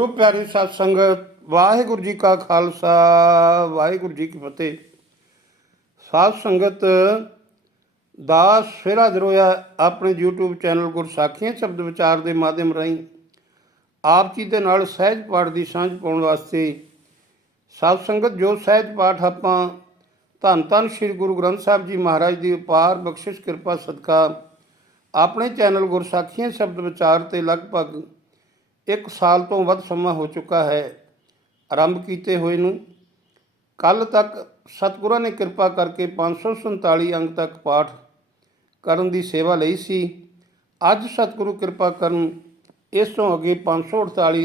ਗੁਰੂ ਪਿਆਰੀ ਸਾਧ ਸੰਗਤ ਵਾਹਿਗੁਰੂ ਜੀ ਕਾ ਖਾਲਸਾ, ਵਾਹਿਗੁਰੂ ਜੀ ਕੀ ਫਤਿਹ। ਸਾਧ ਸੰਗਤ ਦਾ ਸਵੇਰਾ ਜਰੋਇਆ ਆਪਣੇ YouTube ਚੈਨਲ ਗੁਰਸਾਖੀਆਂ ਸ਼ਬਦ ਵਿਚਾਰ ਦੇ ਮਾਧਿਅਮ ਰਾਹੀਂ ਆਪ ਜੀ ਦੇ ਨਾਲ ਸਹਿਜ ਪਾਠ ਦੀ ਸਾਂਝ ਪਾਉਣ ਵਾਸਤੇ ਸਾਧ ਸੰਗਤ, ਜੋ ਸਹਿਜ ਪਾਠ ਆਪਾਂ ਧੰਨ ਧੰਨ ਸ੍ਰੀ ਗੁਰੂ ਗ੍ਰੰਥ ਸਾਹਿਬ ਜੀ ਮਹਾਰਾਜ ਦੀ ਉਪਾਰ, ਬਖਸ਼ਿਸ਼, ਕਿਰਪਾ, ਸਦਕਾ ਆਪਣੇ ਚੈਨਲ ਗੁਰਸਾਖੀਆਂ ਸ਼ਬਦ ਵਿਚਾਰ ਤੇ ਲਗਭਗ ਇੱਕ ਸਾਲ ਤੋਂ ਵੱਧ ਸਮਾਂ ਹੋ ਚੁੱਕਾ ਹੈ ਆਰੰਭ ਕੀਤੇ ਹੋਏ ਨੂੰ। ਕੱਲ ਤੱਕ ਸਤਿਗੁਰਾਂ ਨੇ ਕਿਰਪਾ ਕਰਕੇ 547 ਅੰਕ ਤੱਕ ਪਾਠ ਕਰਨ ਦੀ ਸੇਵਾ ਲਈ ਸੀ। ਅੱਜ ਸਤਿਗੁਰੂ ਕਿਰਪਾ ਕਰਨ ਇਸ ਤੋਂ ਅੱਗੇ 548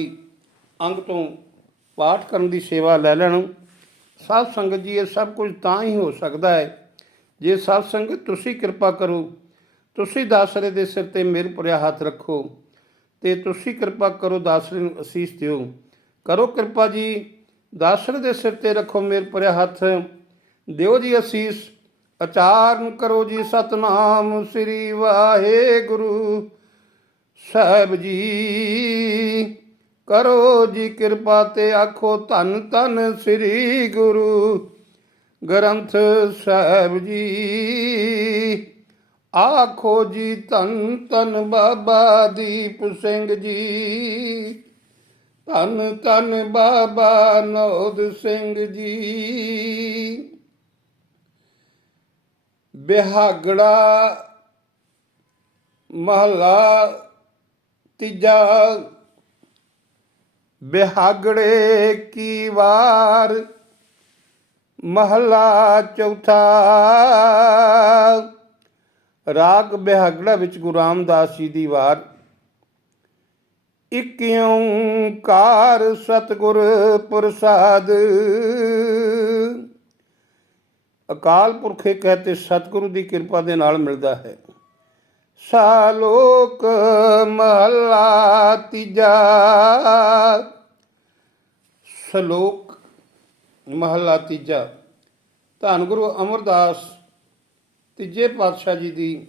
ਅੰਕ ਤੋਂ ਪਾਠ ਕਰਨ ਦੀ ਸੇਵਾ ਲੈ ਲੈਣ। ਸਾਧ ਸੰਗਤ ਜੀ, ਇਹ ਸਭ ਕੁਝ ਤਾਂ ਹੀ ਹੋ ਸਕਦਾ ਹੈ ਜੇ ਸਾਧ ਸੰਗਤ ਤੁਸੀਂ ਕਿਰਪਾ ਕਰੋ, ਤੁਸੀਂ ਦਾਸਰੇ ਦੇ ਸਿਰ ਤੇ ਮੇਰੇ ਪੁਰਿਆ ਹੱਥ ਰੱਖੋ। ਤੇ ਤੁਸੀਂ ਕਿਰਪਾ ਕਰੋ ਦਾਸਰੇ ਨੂੰ ਅਸੀਸ ਦਿਓ। ਕਰੋ ਕਿਰਪਾ ਜੀ ਦਾਸਰੇ ਦੇ ਸਿਰ ਤੇ ਰੱਖੋ ਮੇਰੇ ਪਰਿਆ ਹੱਥ। ਦਿਓ ਜੀ ਅਸੀਸ ਆਚਾਰਨ ਕਰੋ ਜੀ ਸਤਨਾਮ ਸ੍ਰੀ ਵਾਹਿਗੁਰੂ ਸਾਹਿਬ ਜੀ। ਕਰੋ ਜੀ ਕਿਰਪਾ ਤੇ ਆਖੋ ਧੰਨ ਧੰਨ ਸ੍ਰੀ ਗੁਰੂ ਗ੍ਰੰਥ ਸਾਹਿਬ ਜੀ। ਆਖੋ ਜੀ ਧੰਨ ਧੰਨ ਬਾਬਾ ਦੀਪ ਸਿੰਘ ਜੀ। ਧੰਨ ਧੰਨ ਬਾਬਾ ਨੌਦ ਸਿੰਘ ਜੀ। ਬਿਹਾਗੜਾ ਮਹਲਾ ਤੀਜਾ, ਬਿਹਾਗੜੇ ਕੀ ਵਾਰ? ਮਹਲਾ ਚੌਥਾ। ਰਾਗ ਬਿਹਾਗੜਾ ਵਿੱਚ ਗੁਰੂ ਰਾਮਦਾਸ ਜੀ ਦੀ ਵਾਰ। ਇਕ ਓੰਕਾਰ ਸਤਿਗੁਰ ਪ੍ਰਸਾਦ। ਅਕਾਲ ਪੁਰਖੇ ਕਹਤੇ ਸਤਿਗੁਰੂ ਦੀ ਕਿਰਪਾ ਦੇ ਨਾਲ ਮਿਲਦਾ ਹੈ। ਸਾਲੋਕ ਮਹਲਾ ਤੀਜਾ। ਸ਼ਲੋਕ ਮਹਲਾ ਤੀਜਾ। ਧੰਨ ਗੁਰੂ ਅਮਰਦਾਸ ਤੀਜੇ ਪਾਤਸ਼ਾਹ ਜੀ ਦੀ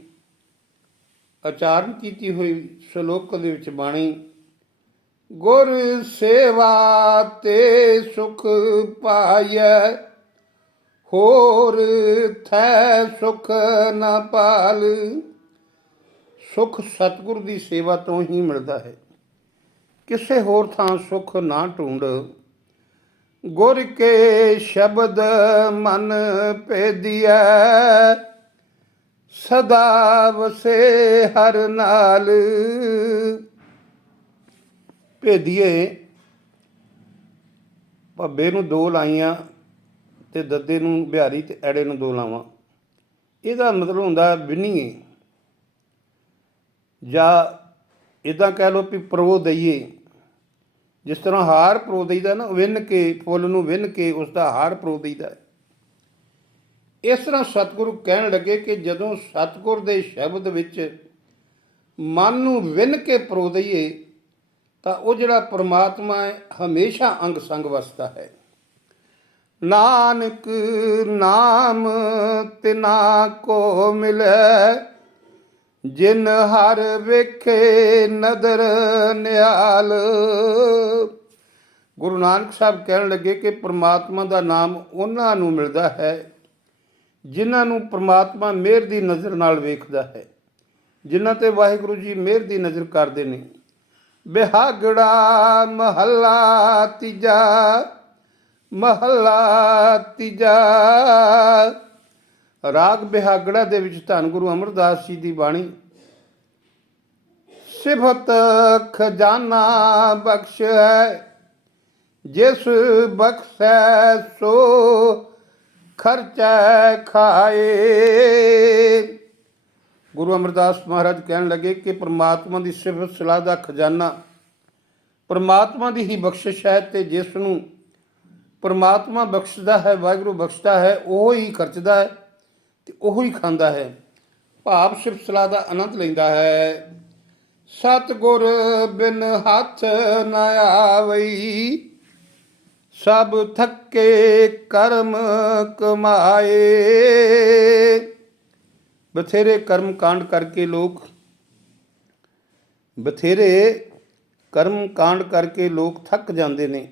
ਆਚਾਰਨ ਕੀਤੀ ਹੋਈ ਸ਼ਲੋਕ ਦੇ ਵਿੱਚ ਬਾਣੀ, ਗੁਰ ਸੇਵਾ ਤੇ ਸੁਖ ਪਾਈਐ, ਹੋਰ ਥੈ ਸੁਖ ਨਾ ਪਾਲ। ਸੁਖ ਸਤਿਗੁਰ ਦੀ ਸੇਵਾ ਤੋਂ ਹੀ ਮਿਲਦਾ ਹੈ। ਕਿਸੇ ਹੋਰ ਥਾਂ ਸੁਖ ਨਾ ਢੂੰਡ। ਗੁਰ ਕੇ ਸ਼ਬਦ ਮਨ ਭੇਦੀਐ ਸਦਾ ਵਸੇ ਹਰ ਨਾਲ। ਭੇਦੀਏ, ਭੱਬੇ ਨੂੰ ਦੋ ਲਾਈਆਂ ਤੇ ਦੱਦੇ ਨੂੰ ਬਿਹਾਰੀ ਤੇ ਐੜੇ ਨੂੰ ਦੋ ਲਾਵਾਂ। ਇਹਦਾ ਮਤਲਬ ਹੁੰਦਾ ਵਿੰਨੀਏ। ਜਾਂ ਇਦਾਂ ਕਹਿ ਲਓ ਵੀ ਪ੍ਰੋ ਦਈਏ। ਜਿਸ ਤਰ੍ਹਾਂ ਹਾਰ ਪ੍ਰੋ ਦਈਦਾ ਨਾ, ਵਿੰਨ ਕੇ, ਫੁੱਲ ਨੂੰ ਵਿੰਨ ਕੇ ਉਸ ਦਾ ਹਾਰ ਪ੍ਰੋ ਦਈਦਾ। ਇਸ ਤਰ੍ਹਾਂ ਸਤਿਗੁਰੂ ਕਹਿਣ ਲੱਗੇ ਕਿ ਜਦੋਂ ਸਤਿਗੁਰ ਦੇ ਸ਼ਬਦ ਵਿੱਚ ਮਨ ਨੂੰ ਵਿੰਨ ਕੇ ਪਰੋ ਦਈਏ ਤਾਂ ਉਹ ਜਿਹੜਾ ਪ੍ਰਮਾਤਮਾ ਹੈ, ਹਮੇਸ਼ਾ ਅੰਗ ਸੰਗ ਵਸਦਾ ਹੈ। ਨਾਨਕ ਨਾਮ ਤਿਨਾ ਕੋ ਮਿਲੈ, ਜਿਨ ਹਰ ਵੇਖੇ ਨਦਰ ਨਿਆਲ ਗੁਰੂ ਨਾਨਕ ਸਾਹਿਬ ਕਹਿਣ ਲੱਗੇ ਕਿ ਪ੍ਰਮਾਤਮਾ ਦਾ ਨਾਮ ਉਹਨਾਂ ਨੂੰ ਮਿਲਦਾ ਹੈ ਜਿਨ੍ਹਾਂ ਨੂੰ ਪ੍ਰਮਾਤਮਾ ਮਿਹਰ ਦੀ ਨਜ਼ਰ ਨਾਲ ਵੇਖਦਾ ਹੈ, ਜਿਨ੍ਹਾਂ ਤੇ ਵਾਹਿਗੁਰੂ ਜੀ ਮਿਹਰ ਦੀ ਨਜ਼ਰ ਕਰਦੇ ਨੇ। ਬਿਹਾਗੜਾ ਮਹੱਲਾ ਤੀਜਾ ਮਹੱਲਾ ਤੀਜਾ। ਰਾਗ ਬਿਹਾਗੜਾ ਦੇ ਵਿੱਚ ਧੰਨ ਗੁਰੂ ਅਮਰਦਾਸ ਜੀ ਦੀ ਬਾਣੀ, ਸਿਫਤ ਖਜ਼ਾਨਾ ਬਖਸ਼ ਹੈ ਜਿਸ ਬਖਸ਼ੈ ਸੋ ਖਰਚੈ ਖਾਏ। ਗੁਰੂ ਅਮਰਦਾਸ ਮਹਾਰਾਜ ਕਹਿਣ ਲੱਗੇ ਕਿ ਪ੍ਰਮਾਤਮਾ ਦੀ ਸਿਫਤ ਸਲਾਹ ਦਾ ਖਜ਼ਾਨਾ ਪ੍ਰਮਾਤਮਾ ਦੀ ਹੀ ਬਖਸ਼ਿਸ਼ ਹੈ ਤੇ ਜਿਸ ਨੂੰ ਪ੍ਰਮਾਤਮਾ ਬਖਸ਼ਦਾ ਹੈ, ਵਾਹਿਗੁਰੂ ਬਖਸ਼ਦਾ ਹੈ, ਉਹ ਹੀ ਖਰਚਦਾ ਹੈ ਤੇ ਉਹ ਹੀ ਖਾਂਦਾ ਹੈ। ਭਾਵ ਸਿਫਤ ਸਲਾਹ ਦਾ ਆਨੰਦ ਲੈਂਦਾ ਹੈ। ਸਤਗੁਰ ਬਿਨ ਹੱਥ ਨਾ ਆਵਈ। ਸਭ ਥੱਕੇ ਕਰਮ ਕਮਾਏ। ਬਥੇਰੇ ਕਰਮ ਕਾਂਡ ਕਰਕੇ ਲੋਕ, ਬਥੇਰੇ ਕਰਮ ਕਾਂਡ ਕਰਕੇ ਲੋਕ ਥੱਕ ਜਾਂਦੇ ਨੇ।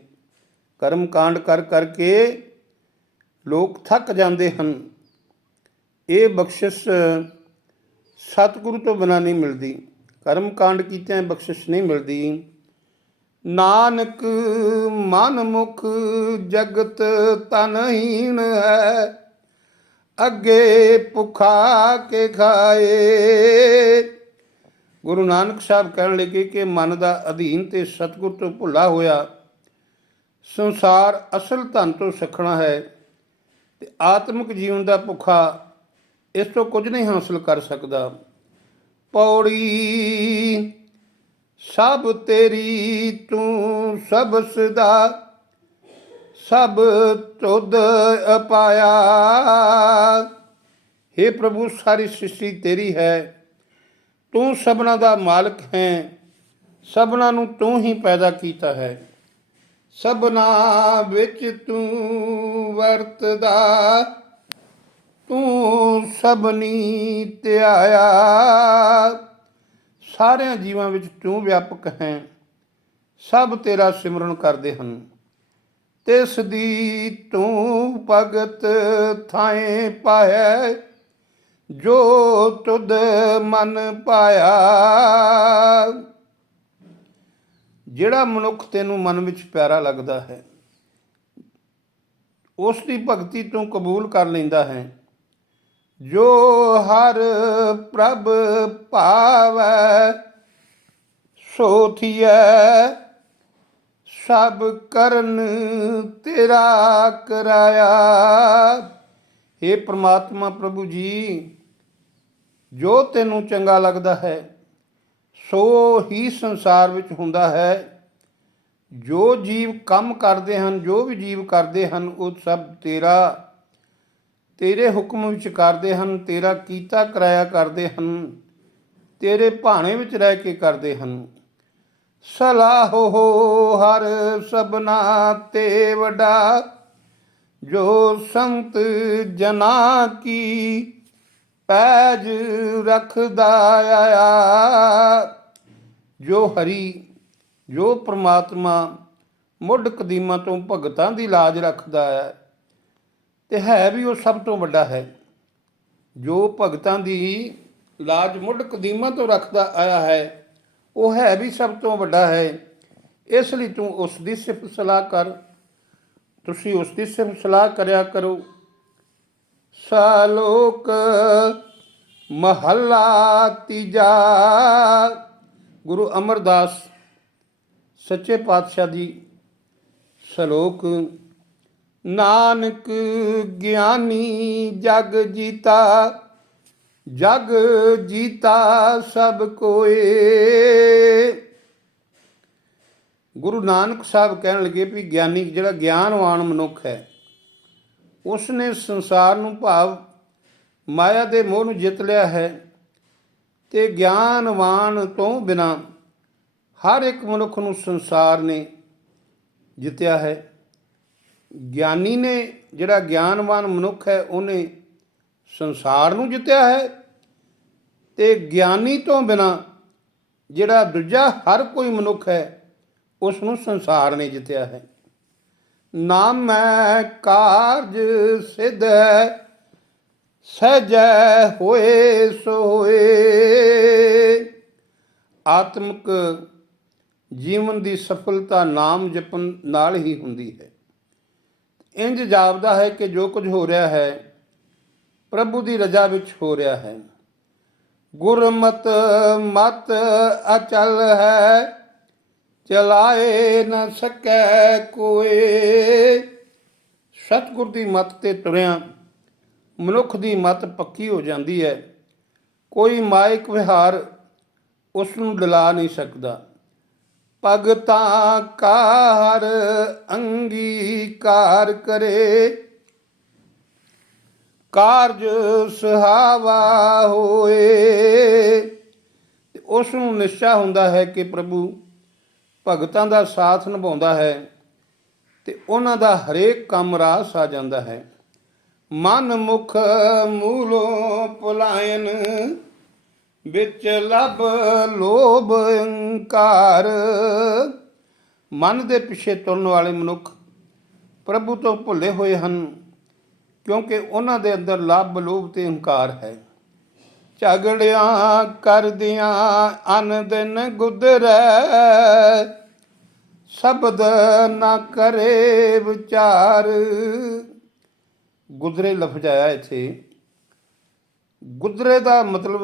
ਕਰਮ ਕਾਂਡ ਕਰ ਕਰਕੇ ਲੋਕ ਥੱਕ ਜਾਂਦੇ ਹਨ। ਇਹ ਬਖਸ਼ਿਸ਼ ਸਤਿਗੁਰੂ ਤੋਂ ਬਿਨਾਂ ਨਹੀਂ ਮਿਲਦੀ। ਕਰਮ ਕਾਂਡ ਕੀਤਿਆਂ ਬਖਸ਼ਿਸ਼ ਨਹੀਂ ਮਿਲਦੀ। ਨਾਨਕ ਮਨ ਮੁਖ ਜਗਤ ਤਨਹੀਣ ਹੈ, ਅੱਗੇ ਭੁਖਾ ਕੇ ਖਾਏ। ਗੁਰੂ ਨਾਨਕ ਸਾਹਿਬ ਕਹਿਣ ਲੱਗੇ ਕਿ ਮਨ ਦਾ ਅਧੀਨ ਤੇ ਸਤਿਗੁਰ ਤੋਂ ਭੁੱਲਾ ਹੋਇਆ, ਸੰਸਾਰ ਅਸਲ ਧਨ ਤੋਂ ਸਿੱਖਣਾ ਹੈ ਤੇ ਆਤਮਿਕ ਜੀਵਨ ਦਾ ਭੁੱਖਾ ਇਸ ਤੋਂ ਕੁਝ ਨਹੀਂ ਹਾਸਲ ਕਰ ਸਕਦਾ। ਪੌੜੀ ਸਭ ਤੇਰੀ ਤੂੰ ਸਭ ਸਦਾ ਸਭ ਤੁਧ ਅਪਾਇਆ। हे ਪ੍ਰਭੂ, ਸਾਰੀ ਸ੍ਰਿਸ਼ਟੀ ਤੇਰੀ ਹੈ। ਤੂੰ ਸਭਨਾ ਦਾ ਮਾਲਕ ਹੈ। ਸਭਨਾ ਨੂੰ ਤੂੰ ਹੀ ਪੈਦਾ ਕੀਤਾ ਹੈ। ਸਭਨਾ ਵਿੱਚ ਤੂੰ ਵਰਤਦਾ। ਤੂੰ ਸਭਨੀ ਧਿਆਇਆ। ਸਾਰਿਆਂ ਜੀਵਾਂ ਵਿੱਚ ਤੂੰ ਵਿਆਪਕ ਹੈ। ਸਭ ਤੇਰਾ ਸਿਮਰਨ ਕਰਦੇ ਹਨ। ਤਿਸ ਦੀ ਤੂੰ ਭਗਤ ਥਾਏ ਪਾਇਆ ਜੋ ਤੁਧ ਮਨ ਪਾਇਆ। ਜਿਹੜਾ ਮਨੁੱਖ ਤੈਨੂੰ ਮਨ ਵਿੱਚ ਪਿਆਰਾ ਲੱਗਦਾ ਹੈ, ਉਸ ਦੀ ਭਗਤੀ ਤੂੰ ਕਬੂਲ ਕਰ ਲੈਂਦਾ ਹੈ। ਜੋ ਹਰ ਪ੍ਰਭ ਭਾਵੈ, ਸੋ ਥੀਐ ਸਭ ਕਰਨ ਤੇਰਾ ਕਰਾਇਆ। हे ਪ੍ਰਮਾਤਮਾ ਪ੍ਰਭੂ ਜੀ, ਜੋ ਤੈਨੂੰ ਚੰਗਾ ਲੱਗਦਾ ਹੈ, ਸੋ ਹੀ ਸੰਸਾਰ ਵਿੱਚ ਹੁੰਦਾ ਹੈ। ਜੋ ਜੀਵ ਕੰਮ ਕਰਦੇ ਹਨ, ਜੋ ਵੀ ਜੀਵ ਕਰਦੇ ਹਨ, ਉਹ ਸਭ ਤੇਰਾ ਤੇਰੇ ਹੁਕਮ ਵਿੱਚ ਕਰਦੇ ਹਨ, ਤੇਰਾ ਕੀਤਾ ਕਰਾਇਆ ਕਰਦੇ ਹਨ, ਤੇਰੇ ਭਾਣੇ ਵਿੱਚ ਰਹਿ ਕੇ ਕਰਦੇ ਹਨ। ਸਲਾਹੋ ਹਰ ਸਬਨਾ ਤੇ ਵਡਾ, ਜੋ ਸੰਤ ਜਨਾ ਕੀ ਪੈਜ ਰੱਖਦਾ ਆਇਆ, ਜੋ ਹਰੀ, ਜੋ ਪ੍ਰਮਾਤਮਾ ਮੁੱਢ ਕਦੀਮਾ ਤੋਂ ਭਗਤਾਂ ਦੀ ਲਾਜ ਰੱਖਦਾ ਹੈ। ਤੇ ਹੈ ਵੀ ਉਹ ਸਭ ਤੋਂ ਵੱਡਾ ਹੈ। ਜੋ ਭਗਤਾਂ ਦੀ ਲਾਜ ਮੁੱਢ ਕਦੀਮਾ ਤੋਂ ਰੱਖਦਾ ਆਇਆ ਹੈ, ਉਹ ਹੈ ਵੀ ਸਭ ਤੋਂ ਵੱਡਾ ਹੈ। ਇਸ ਲਈ ਤੂੰ ਉਸ ਦੀ ਸਿਫਤ ਸਲਾਹ ਕਰ। ਤੁਸੀਂ ਉਸ ਦੀ ਸਿਫਤ ਸਲਾਹ ਕਰਿਆ ਕਰੋ। ਸਾਲੋਕ ਮਹੱਲਾ ਤੀਜਾ, ਗੁਰੂ ਅਮਰਦਾਸ ਸੱਚੇ ਪਾਤਸ਼ਾਹ ਦੀ ਸ਼ਲੋਕ ਨਾਨਕ ਗਿਆਨੀ ਜਗ ਜੀਤਾ ਜਗ ਜੀਤਾ ਸਭ ਕੋਏ। ਗੁਰੂ ਨਾਨਕ ਸਾਹਿਬ ਕਹਿਣ ਲੱਗੇ ਵੀ ਗਿਆਨੀ ਜਿਹੜਾ ਗਿਆਨਵਾਨ ਮਨੁੱਖ ਹੈ ਉਸ ਨੇ ਸੰਸਾਰ ਨੂੰ ਭਾਵ ਮਾਇਆ ਦੇ ਮੋਹ ਨੂੰ ਜਿੱਤ ਲਿਆ ਹੈ ਤੇ ਗਿਆਨਵਾਨ ਤੋਂ ਬਿਨਾ ਹਰ ਇੱਕ ਮਨੁੱਖ ਨੂੰ ਸੰਸਾਰ ਨੇ ਜਿੱਤਿਆ ਹੈ। ਗਿਆਨੀ ਨੇ ਜਿਹੜਾ ਗਿਆਨਵਾਨ ਮਨੁੱਖ ਹੈ, ਉਹਨੇ ਸੰਸਾਰ ਨੂੰ ਜਿੱਤਿਆ ਹੈ ਤੇ ਗਿਆਨੀ ਤੋਂ ਬਿਨਾ ਜਿਹੜਾ ਦੂਜਾ ਹਰ ਕੋਈ ਮਨੁੱਖ ਹੈ ਉਸ ਨੂੰ ਸੰਸਾਰ ਨੇ ਜਿੱਤਿਆ ਹੈ। ਨਾਮ ਮੈਂ ਕਾਰਜ ਸਿਧ ਹੈ ਸਹਿਜੈ ਹੋਏ ਸੋਏ। ਆਤਮਿਕ ਜੀਵਨ ਦੀ ਸਫਲਤਾ ਨਾਮ ਜਪਣ ਨਾਲ ਹੀ ਹੁੰਦੀ ਹੈ। ਇੰਜ ਜਾਪਦਾ ਹੈ ਕਿ ਜੋ ਕੁਝ ਹੋ ਰਿਹਾ ਹੈ ਪ੍ਰਭੂ ਦੀ ਰਜ਼ਾ ਵਿੱਚ ਹੋ ਰਿਹਾ ਹੈ। ਗੁਰਮਤ ਮਤ ਅਚਲ ਹੈ, ਚਲਾਏ ਨਾ ਸਕੈ ਕੋਏ। ਸਤਿਗੁਰ ਦੀ ਮਤ ਤੇ ਤੁਰਿਆ ਮਨੁੱਖ ਦੀ ਮਤ ਪੱਕੀ ਹੋ ਜਾਂਦੀ ਹੈ। ਕੋਈ ਮਾਇਕ ਵਿਹਾਰ ਉਸ ਨੂੰ ਡਲਾ ਨਹੀਂ ਸਕਦਾ। ਭਗਤਾਂ ਕਾ ਹਰ ਅੰਗੀਕਾਰ ਕਰੇ। ਕਾਰਜ ਸੁਹਾਵਾ ਹੋਏ। ਉਸ ਨੂੰ ਨਿਸ਼ਚਾ ਹੁੰਦਾ ਹੈ ਕਿ ਪ੍ਰਭੂ ਭਗਤਾਂ ਦਾ ਸਾਥ ਨਿਭਾਉਂਦਾ ਹੈ ਤੇ ਉਹਨਾਂ ਦਾ ਹਰੇਕ ਕੰਮ ਰਾਸ ਆ ਜਾਂਦਾ ਹੈ। ਮਨ ਮੁਖ ਮੂਲੋਂ ਪੁਲਾਇਨ ਵਿੱਚ ਲੱਭ ਲੋਭ ਅਹੰਕਾਰ ਮਨ ਦੇ ਪਿੱਛੇ ਤੁਰਨ ਵਾਲੇ ਮਨੁੱਖ ਪ੍ਰਭੂ ਤੋਂ ਭੁੱਲੇ ਹੋਏ ਹਨ, ਕਿਉਂਕਿ ਉਹਨਾਂ ਦੇ ਅੰਦਰ ਲੱਭ, ਲੋਭ ਤੇ ਹੰਕਾਰ ਹੈ। ਝਗੜਿਆਂ ਕਰਦਿਆਂ ਅਨ ਦਿਨ ਗੁਦਰੈ ਸ਼ਬਦ ਨਾ ਕਰੇ ਵਿਚਾਰ। ਗੁਦਰੇ ਲਫ਼ਜ਼ ਆਇਆ ਇੱਥੇ। ਗੁਦਰੇ ਦਾ ਮਤਲਬ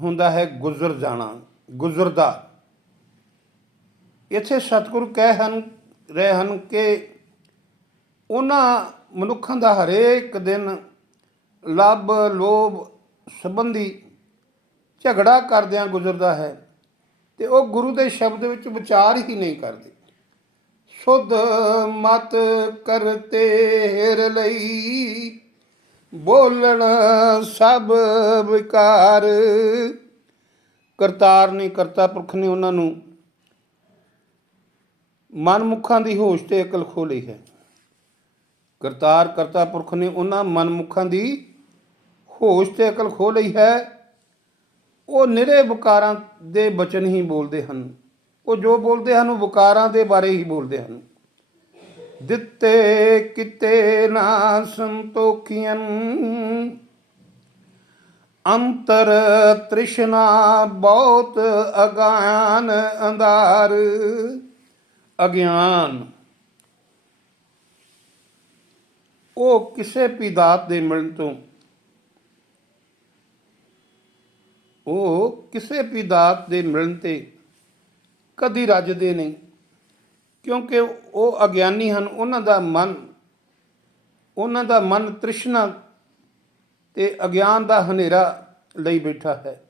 ਹੁੰਦਾ ਹੈ ਗੁਜ਼ਰ ਜਾਣਾ ਗੁਜ਼ਰਦਾ ਇੱਥੇ ਸਤਿਗੁਰੂ ਕਹਿ ਹਨ, ਰਹੇ ਹਨ ਕਿ ਉਹਨਾਂ ਮਨੁੱਖਾਂ ਦਾ ਹਰੇਕ ਦਿਨ ਲੱਭ, ਲੋਭ ਸੰਬੰਧੀ ਝਗੜਾ ਕਰਦਿਆਂ ਗੁਜ਼ਰਦਾ ਹੈ ਤੇ ਉਹ ਗੁਰੂ ਦੇ ਸ਼ਬਦ ਵਿੱਚ ਵਿਚਾਰ ਹੀ ਨਹੀਂ ਕਰਦੇ। ਸੁਧ ਮਤ ਕਰਤੇ ਹਿਰ ਲਈ ਬੋਲਣ ਸਭ ਵਿਕਾਰ। ਕਰਤਾਰ ਨੇ, ਕਰਤਾ ਪੁਰਖ ਨੇ ਉਹਨਾਂ ਨੂੰ। ਮਨਮੁਖਾਂ ਦੀ ਹੋਸ਼ ਤੇ ਅਕਲ ਖੋ ਲਈ ਹੈ। ਕਰਤਾਰ, ਕਰਤਾ ਪੁਰਖ ਨੇ ਉਹਨਾਂ ਮਨਮੁਖਾਂ ਦੀ ਹੋਸ਼ ਤੇ ਅਕਲ ਖੋ ਲਈ ਹੈ। ਉਹ ਨਿਰੇ ਵਿਕਾਰਾਂ ਦੇ ਬਚਨ ਹੀ ਬੋਲਦੇ ਹਨ। ਉਹ ਜੋ ਬੋਲਦੇ ਹਨ, ਉਹ ਵਿਕਾਰਾਂ ਦੇ ਬਾਰੇ ਹੀ ਬੋਲਦੇ ਹਨ। ਦਿੱਤੇ ਕਿਤੇ ਨਾ ਸੰਤੋਖੀਆਂ ਅੰਤਰ ਤ੍ਰਿਸ਼ਨਾ ਬਹੁਤ ਅਗਾਨ ਅੰਧਾਰ। ਅਗਿਆਨ। ਉਹ ਕਿਸੇ ਵੀ ਦਾਤ ਦੇ ਮਿਲਣ ਤੋਂ। ਉਹ ਕਿਸੇ ਵੀ ਦਾਤ ਦੇ ਮਿਲਣ ਤੇ ਕਦੀ ਰੱਜਦੇ ਨਹੀਂ। ਕਿਉਂਕਿ ਉਹ ਅਗਿਆਨੀ ਹਨ, ਉਹਨਾਂ ਦਾ ਮਨ, ਉਹਨਾਂ ਦਾ ਮਨ ਤ੍ਰਿਸ਼ਨਾ ਤੇ ਅਗਿਆਨ ਦਾ ਹਨੇਰਾ ਲਈ ਬੈਠਾ ਹੈ।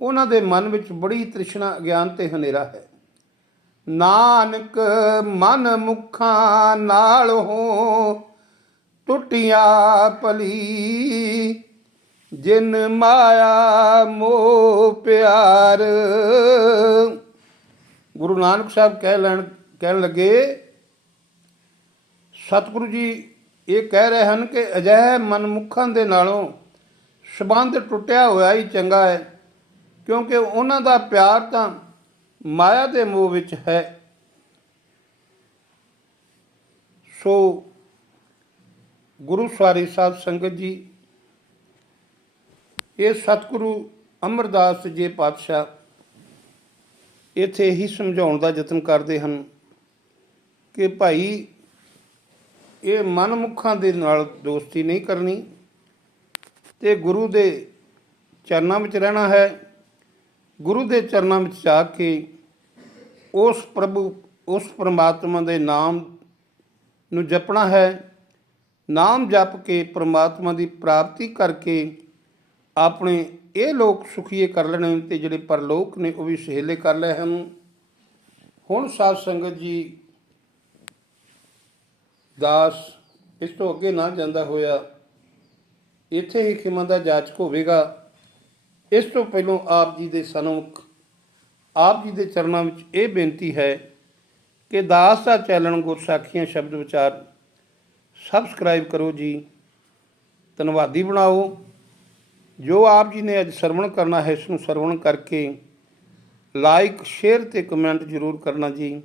ਉਹਨਾਂ ਦੇ ਮਨ ਵਿੱਚ ਬੜੀ ਤ੍ਰਿਸ਼ਨਾ, ਅਗਿਆਨ ਤੇ ਹਨੇਰਾ ਹੈ। ਨਾਨਕ ਮਨ ਮੁਖਾਂ ਨਾਲ ਹੋ, ਟੁੱਟਿਆ ਭਲੀ, ਜਿਨ ਮਾਇਆ ਮੋਹ ਪਿਆਰ। ਗੁਰੂ ਨਾਨਕ ਸਾਹਿਬ ਕਹਿ ਲੈਣ ਕਹਿਣ ਲੱਗੇ, ਸਤਿਗੁਰੂ ਜੀ, ਇਹ ਕਹਿ ਰਹੇ ਹਨ ਕਿ ਅਜਿਹੇ ਮਨਮੁਖਾਂ ਦੇ ਨਾਲੋਂ ਸਬੰਧ ਟੁੱਟਿਆ ਹੋਇਆ ਹੀ ਚੰਗਾ ਹੈ, ਕਿਉਂਕਿ ਉਹਨਾਂ ਦਾ ਪਿਆਰ ਤਾਂ ਮਾਇਆ ਦੇ ਮੋਹ ਵਿੱਚ ਹੈ। ਸੋ ਗੁਰੂ ਸਵਾਰੀ ਸਾਹਿਬ ਸੰਗਤ ਜੀ, ਇਹ ਸਤਿਗੁਰੂ ਅਮਰਦਾਸ ਜੀ ਪਾਤਸ਼ਾਹ ਇੱਥੇ ਹੀ ਸਮਝਾਉਣ ਦਾ ਯਤਨ ਕਰਦੇ ਹਨ। ਕਿ ਭਾਈ ਇਹ ਮਨਮੁੱਖਾਂ ਦੇ ਨਾਲ ਦੋਸਤੀ ਨਹੀਂ ਕਰਨੀ ਤੇ ਗੁਰੂ ਦੇ ਚਰਨਾਂ ਵਿੱਚ ਰਹਿਣਾ ਹੈ। ਗੁਰੂ ਦੇ ਚਰਨਾਂ ਵਿੱਚ ਜਾ ਕੇ ਉਸ ਪ੍ਰਭੂ, ਉਸ ਪ੍ਰਮਾਤਮਾ ਦੇ ਨਾਮ ਨੂੰ ਜਪਣਾ ਹੈ। ਨਾਮ ਜਪ ਕੇ ਪ੍ਰਮਾਤਮਾ ਦੀ ਪ੍ਰਾਪਤੀ ਕਰਕੇ ਆਪਣੇ ਇਹ ਲੋਕ ਸੁਖੀਏ ਕਰ ਲੈਣੇ ਤੇ ਜਿਹੜੇ ਪਰਲੋਕ ਨੇ ਉਹ ਵੀ ਸਹੇਲੇ ਕਰ ਲਏ ਹਨ। ਹੁਣ ਸਾਧ ਸੰਗਤ ਜੀ ਦਾਸ, ਇਸ ਤੋਂ ਅੱਗੇ ਨਾ ਜਾਂਦਾ ਹੋਇਆ, ਇੱਥੇ ਹੀ ਖਿਮਾ ਦਾ ਜਾਚਕ ਹੋਵੇਗਾ ਇਸ ਤੋਂ ਪਹਿਲਾਂ ਆਪ ਜੀ ਦੇ ਸਨਮੁਖ, ਆਪ ਜੀ ਦੇ ਚਰਨਾਂ ਵਿੱਚ ਇਹ ਬੇਨਤੀ ਹੈ ਕਿ ਦਾਸ ਦਾ ਚੈਨਲ ਗੁਰਸਾਖੀਆਂ ਸ਼ਬਦ ਵਿਚਾਰ ਸਬਸਕ੍ਰਾਈਬ ਕਰੋ ਜੀ। ਧੰਨਵਾਦੀ ਬਣਾਓ। ਜੋ ਆਪ ਜੀ ਨੇ ਅੱਜ ਸਰਵਣ ਕਰਨਾ ਹੈ, ਇਸ ਨੂੰ ਸਰਵਣ ਕਰਕੇ ਲਾਈਕ ਸ਼ੇਅਰ ਤੇ ਕਮੈਂਟ ਜ਼ਰੂਰ ਕਰਨਾ ਜੀ।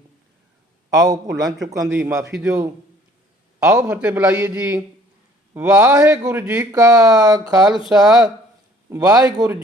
ਆਓ ਭੁੱਲਾਂ ਚੁੱਕਾਂ ਦੀ ਮਾਫੀ ਦਿਓ। ਆਓ ਫਤਿਹ ਬੁਲਾਈਏ ਜੀ। ਵਾਹਿਗੁਰੂ ਜੀ ਕਾ ਖਾਲਸਾ ਵਾਹਿਗੁਰੂ ਜੀ